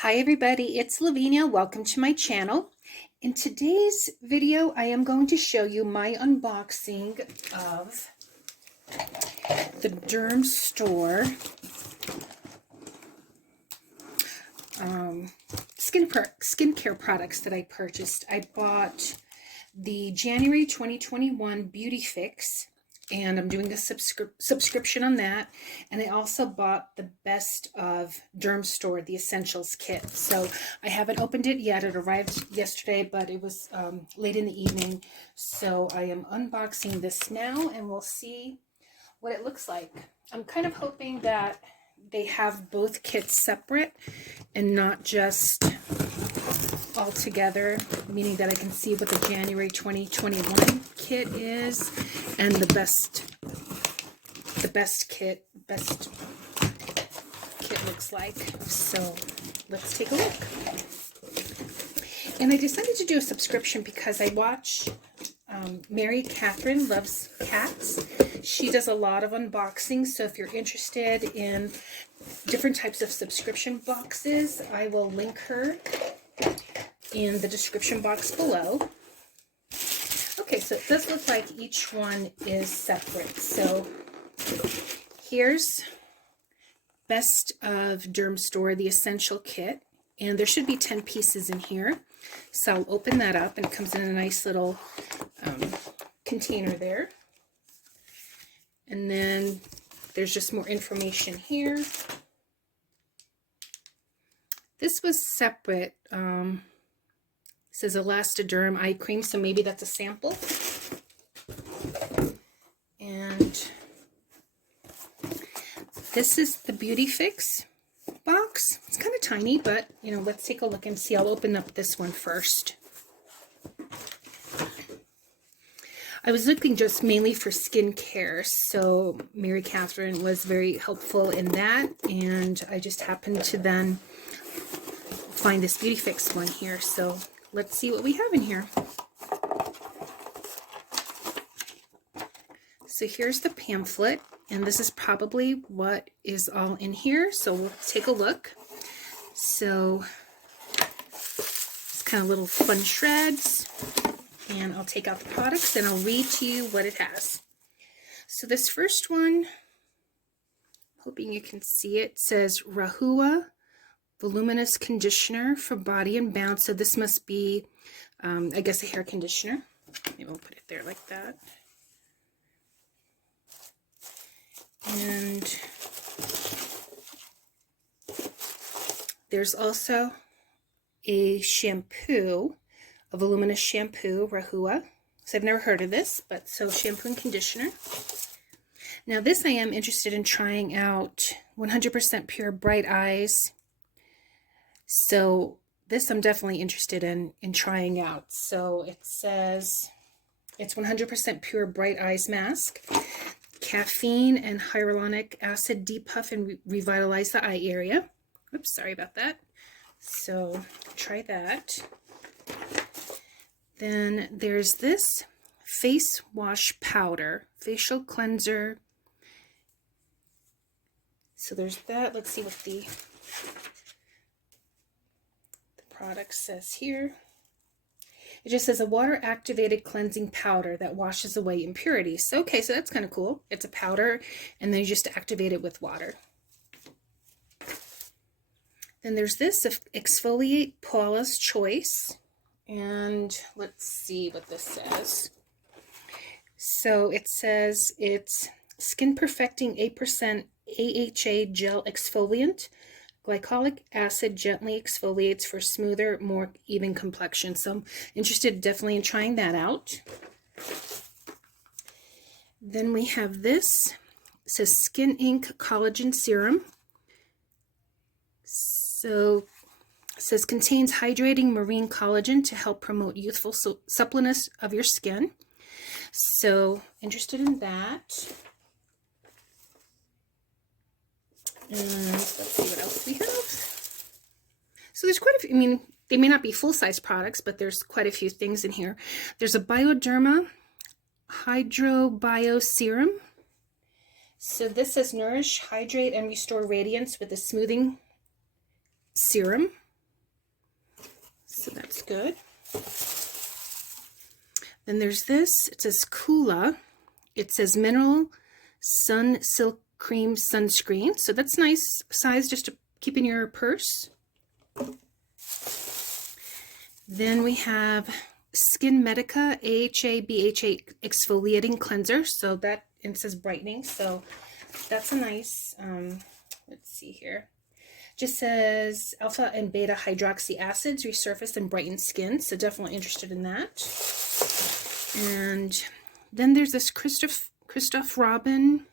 Hi everybody, it's Lavinia. Welcome to my channel. In today's video, I am going to show you my unboxing of the Dermstore skincare products that I purchased. I bought the January 2021 Beauty Fix, and I'm doing a subscription on that. And I also bought the Best of Dermstore, the Essentials Kit. So I haven't opened it yet. It arrived yesterday, but it was late in the evening. So I am unboxing this now, and we'll see what it looks like. I'm kind of hoping that they have both kits separate and not just all together, meaning that I can see what the January 2021 kit is and the best kit looks like. So let's take a look. And I decided to do a subscription because I watch Mary Catherine Loves Cats. She does a lot of unboxings, so if you're interested in different types of subscription boxes, I will link her in the description box below. Okay, so it does look like each one is separate. So here's Best of Dermstore, the Essential Kit, and there should be 10 pieces in here. So I'll open that up, and it comes in a nice little container there. And then there's just more information here. This was separate. It says Elastoderm Eye Cream, so maybe that's a sample. And this is the Beauty Fix box. It's kind of tiny, but you know, let's take a look and see. I'll open up this one first. I was looking just mainly for skincare, so Mary Catherine was very helpful in that, and I just happened to then find this Beauty Fix one here. So let's see what we have in here. So here's the pamphlet, and this is probably what is all in here. So we'll take a look. So it's kind of little fun shreds, and I'll take out the products and I'll read to you what it has. So this first one, hoping you can see it, says Rahua Voluminous Conditioner for Body and Bounce. So this must be, I guess, a hair conditioner. Maybe we'll put it there like that. And there's also a shampoo, a voluminous shampoo, Rahua. So I've never heard of this, but so shampoo and conditioner. Now this I am interested in trying out, 100% pure Bright Eyes. So this I'm definitely interested in trying out. So it says it's 100% pure Bright Eyes mask. Caffeine and hyaluronic acid depuff and revitalize the eye area. Oops, sorry about that. So try that. Then there's this face wash powder, facial cleanser. So there's that. Let's see what the product says here. It just says a water-activated cleansing powder that washes away impurities. Okay, so that's kind of cool. It's a powder, and then you just activate it with water. Then there's this Exfoliate Paula's Choice. And let's see what this says. So it says it's Skin Perfecting 8% AHA Gel Exfoliant. Glycolic acid gently exfoliates for smoother, more even complexion. So I'm interested definitely in trying that out. Then we have this. It says Skin Ink Collagen Serum. So it says contains hydrating marine collagen to help promote youthful suppleness of your skin. So interested in that. And let's see what else we have. So there's quite a few, I mean, they may not be full-size products, but there's quite a few things in here. There's a Bioderma Hydro Bio Serum. So this says Nourish, Hydrate, and Restore Radiance with a Smoothing Serum. So that's good. Then there's this. It says Kula. It says Mineral Sun Silk Cream Sunscreen. So that's nice size just to keep in your purse. Then we have Skin Medica AHA BHA Exfoliating Cleanser. So that, and it says brightening. So that's a nice, let's see here. Just says alpha and beta hydroxy acids resurface and brighten skin. So definitely interested in that. And then there's this Christoph Robin.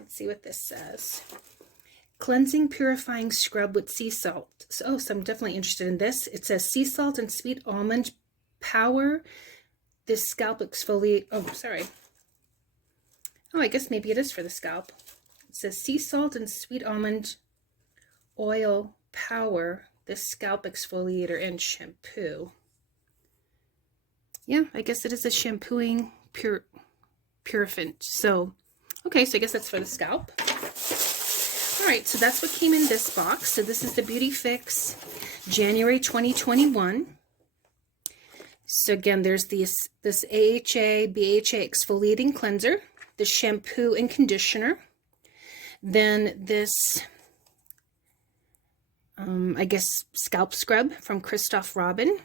Let's see what this says. Cleansing Purifying Scrub with Sea Salt. So I'm definitely interested in this. It says sea salt and sweet almond power this scalp exfoliate. Oh, sorry. Oh, I guess maybe it is for the scalp. It says sea salt and sweet almond oil power this scalp exfoliator and shampoo. Yeah, I guess it is a shampooing purificant. So, okay, so I guess that's for the scalp. All right, so that's what came in this box. So this is the Beauty Fix January 2021. So again, there's this AHA BHA exfoliating cleanser, the shampoo and conditioner, then this I guess scalp scrub from Christoph Robin,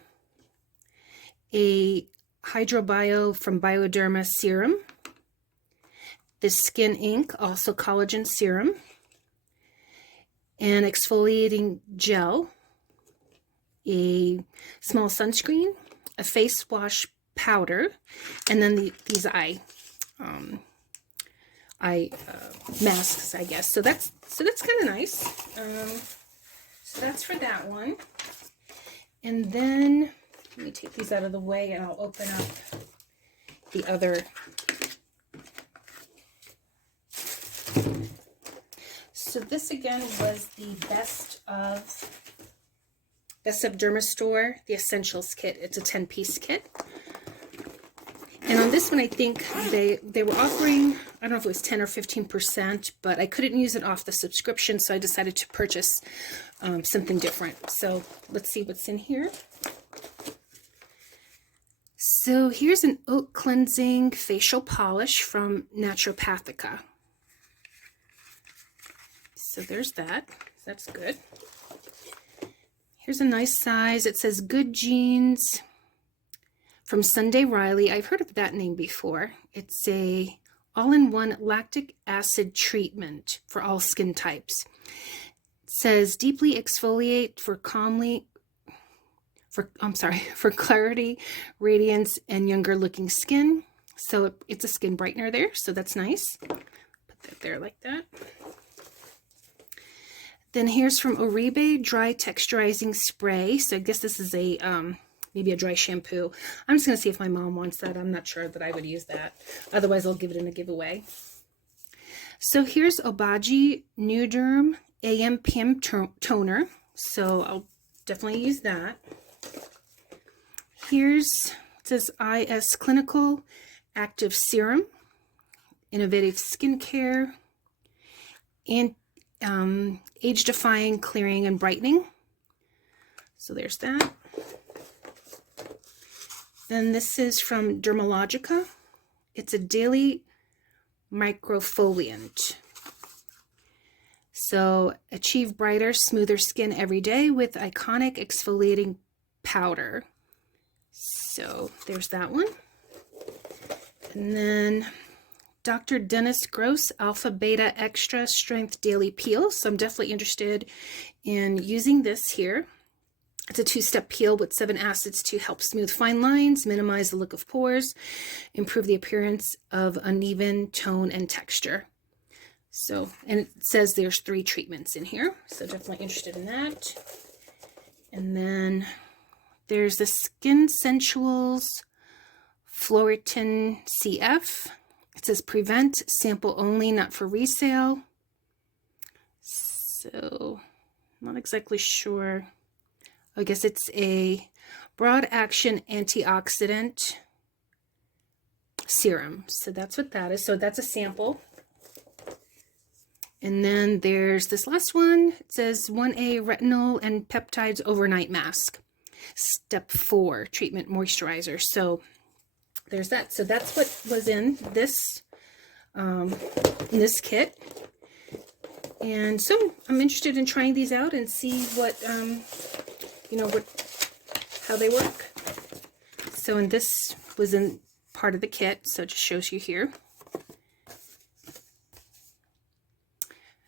a Hydrobio from Bioderma serum, the Skin Ink, also collagen serum, an exfoliating gel, a small sunscreen, a face wash powder, and then these eye masks, I guess. So that's kind of nice. So that's for that one. And then let me take these out of the way and I'll open up the other. So this again was the best of Dermstore, the Essentials kit. It's a 10-piece kit. And on this one, I think they were offering, I don't know if it was 10 or 15%, but I couldn't use it off the subscription, so I decided to purchase something different. So let's see what's in here. So here's an oat cleansing facial polish from Naturopathica. So there's that. That's good. Here's a nice size. It says Good Genes from Sunday Riley. I've heard of that name before. It's a all-in-one lactic acid treatment for all skin types. It says deeply exfoliate for clarity, radiance, and younger looking skin. So it's a skin brightener there, so that's nice. Put that there like that. Then here's from Oribe Dry Texturizing Spray. So I guess this is a maybe a dry shampoo. I'm just going to see if my mom wants that. I'm not sure that I would use that. Otherwise, I'll give it in a giveaway. So here's Obagi Nuderm AM PM Toner. So I'll definitely use that. Here's, it says IS Clinical Active Serum, Innovative Skincare, and age-defying clearing and brightening. So there's that. Then this is from Dermalogica. It's a daily microfoliant. So achieve brighter, smoother skin every day with iconic exfoliating powder. So there's that one. And then Dr. Dennis Gross Alpha Beta Extra Strength Daily Peel. So I'm definitely interested in using this here. It's a 2-step peel with 7 acids to help smooth fine lines, minimize the look of pores, improve the appearance of uneven tone and texture. So, and it says there's 3 treatments in here. So definitely interested in that. And then there's the Skin Sensuals Floritin CF. It says prevent, sample only, not for resale. So, I'm not exactly sure. I guess it's a broad action antioxidant serum. So that's what that is. So that's a sample. And then there's this last one. It says 1A retinol and peptides overnight mask. Step 4, treatment moisturizer. So there's that. So that's what was in this kit. And so I'm interested in trying these out and see what, how they work. So, and this was in part of the kit, so it just shows you here.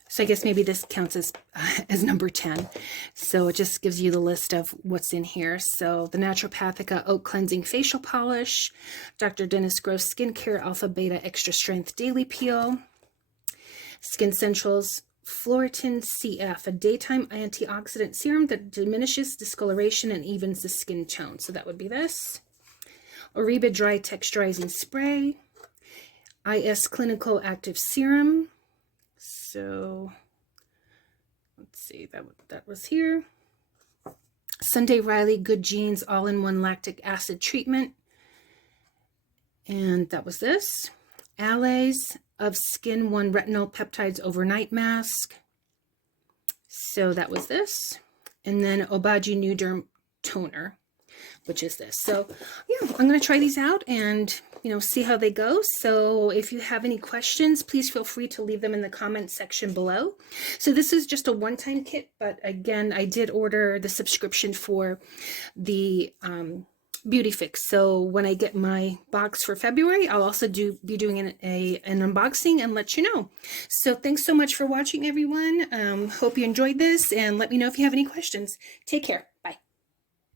So I guess maybe this counts as number 10. So it just gives you the list of what's in here. So the Naturopathica Oat Cleansing Facial Polish, Dr. Dennis Gross Skincare Alpha Beta Extra Strength Daily Peel, Skin Central's Floritin CF, a daytime antioxidant serum that diminishes discoloration and evens the skin tone. So that would be this. Oriba Dry Texturizing Spray, IS Clinical Active Serum. So let's see, that was here. Sunday Riley Good Genes All-in-One Lactic Acid Treatment. And that was this. Allays of Skin One Retinol Peptides Overnight Mask. So that was this. And then Obagi New Derm Toner, which is this. So yeah, I'm going to try these out and, see how they go. So if you have any questions, please feel free to leave them in the comment section below. So this is just a one-time kit, but again, I did order the subscription for the Beauty Fix. So when I get my box for February, I'll also be doing an unboxing and let you know. So thanks so much for watching, everyone. Hope you enjoyed this, and let me know if you have any questions. Take care.